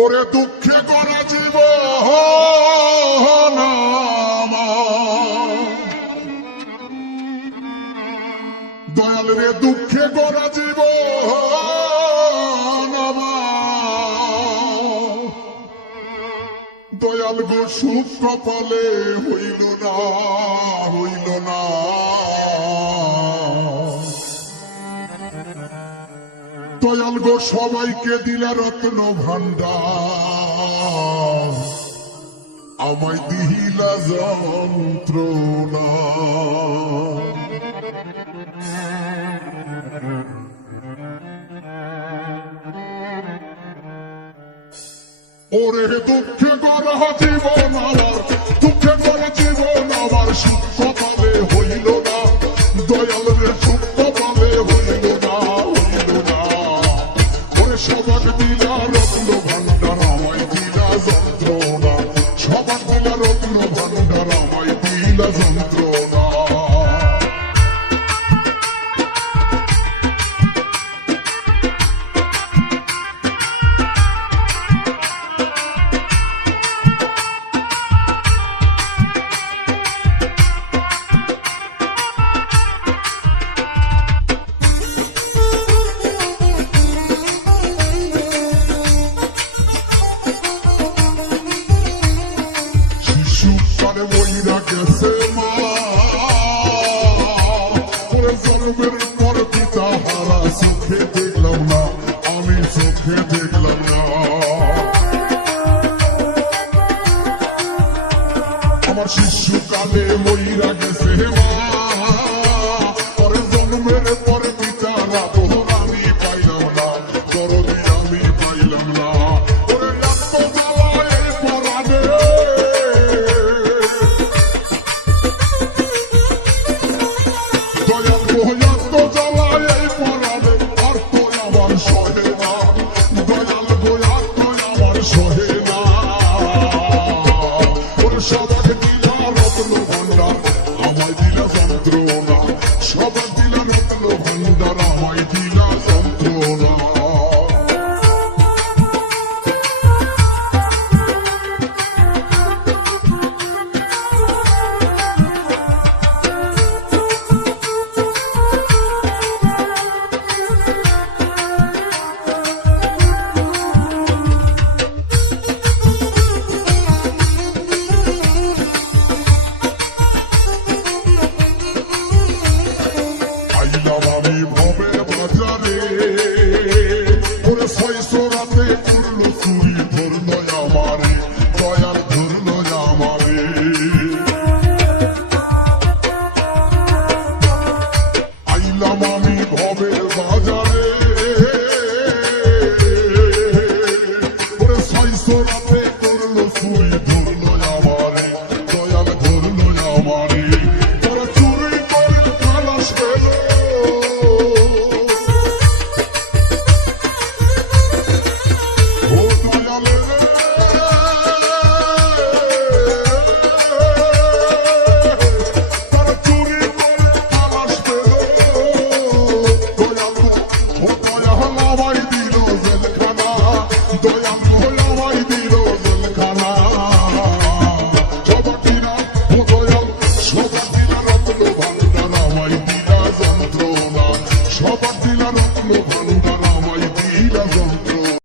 ওরে দুঃখে করা জীবন দয়াল রে, দুঃখে করা জীবন দয়াল গো, সুখ কপালে হইল না, হইল না। দয়াল গো, সবাইকে দিলা রত্ন ভান্ডার, আমায় দিলা যন্ত্রণা। ওরে দুঃখে গড়া জীবন আমার, দুঃখে গড়া জীবন আমার, সুখ কপালে হইল না। দয়াল রে, সুখ কপালে হইল না, হইল না। ওরে সবাক দিলা রত্ন ভান্ডার, আমায় দিলা যন্ত্রণা। সবাক দিলা রত্ন ভান্ডার, আমায় দিলা যন্ত্রণা। শিশুকালে বইরা গেছে মা, ওরে জন্মের পর পিতা হারা, চোখে দেখলাম না, আমি চোখে দেখলাম না। আমার শিশুকালে বইরা গেছে মা, ওরে জন্মের পর পিতা না, তোর আমি পাইলাম না, দরদি আমি পাইলাম না। ওরে এত জ্বালায় এই পরাণে, দয়াল গো, এত জ্বালায় এই পরাণে, আর তো আমার সহে না। দয়াল গো, আর তো আমার সহে না। ওরে সবাই দিলা রত্ন ভান্ডার, আমায় দিলা যন্ত্রণা। সবাই দিলা রত্ন ভান্ডার, আমায় দিলা যন্ত্রণা। আইলাম আমি ভবের বাজারে, ওরে ছয়শো রাতে করলো চুরি, ধরলো আমারে, দয়াল ধরলো আমারে। আইলাম আমি ভবের বাজারে, ওরে ছয়শো রাতে করলো চুরি, ধরলো আমারে, দয়াল ধরলো আমারে। ওরা চুরি করে খালাস গেল, ও দয়াল রে, তারা চুরি করে খালাস গেল। দয়াল গো, ও দয়াল আমায় দিল জেলখানা, দয়াল গো, আমায় দিল জেলখানা। সবার দিলা, ও দয়াল, সবার দিলা রত্ন ভান্ডার, আমায় দিলা যন্ত্রণা। সবার দিলা রত্ন ভান্ডার, আমায় দিলা যন্ত্রণা।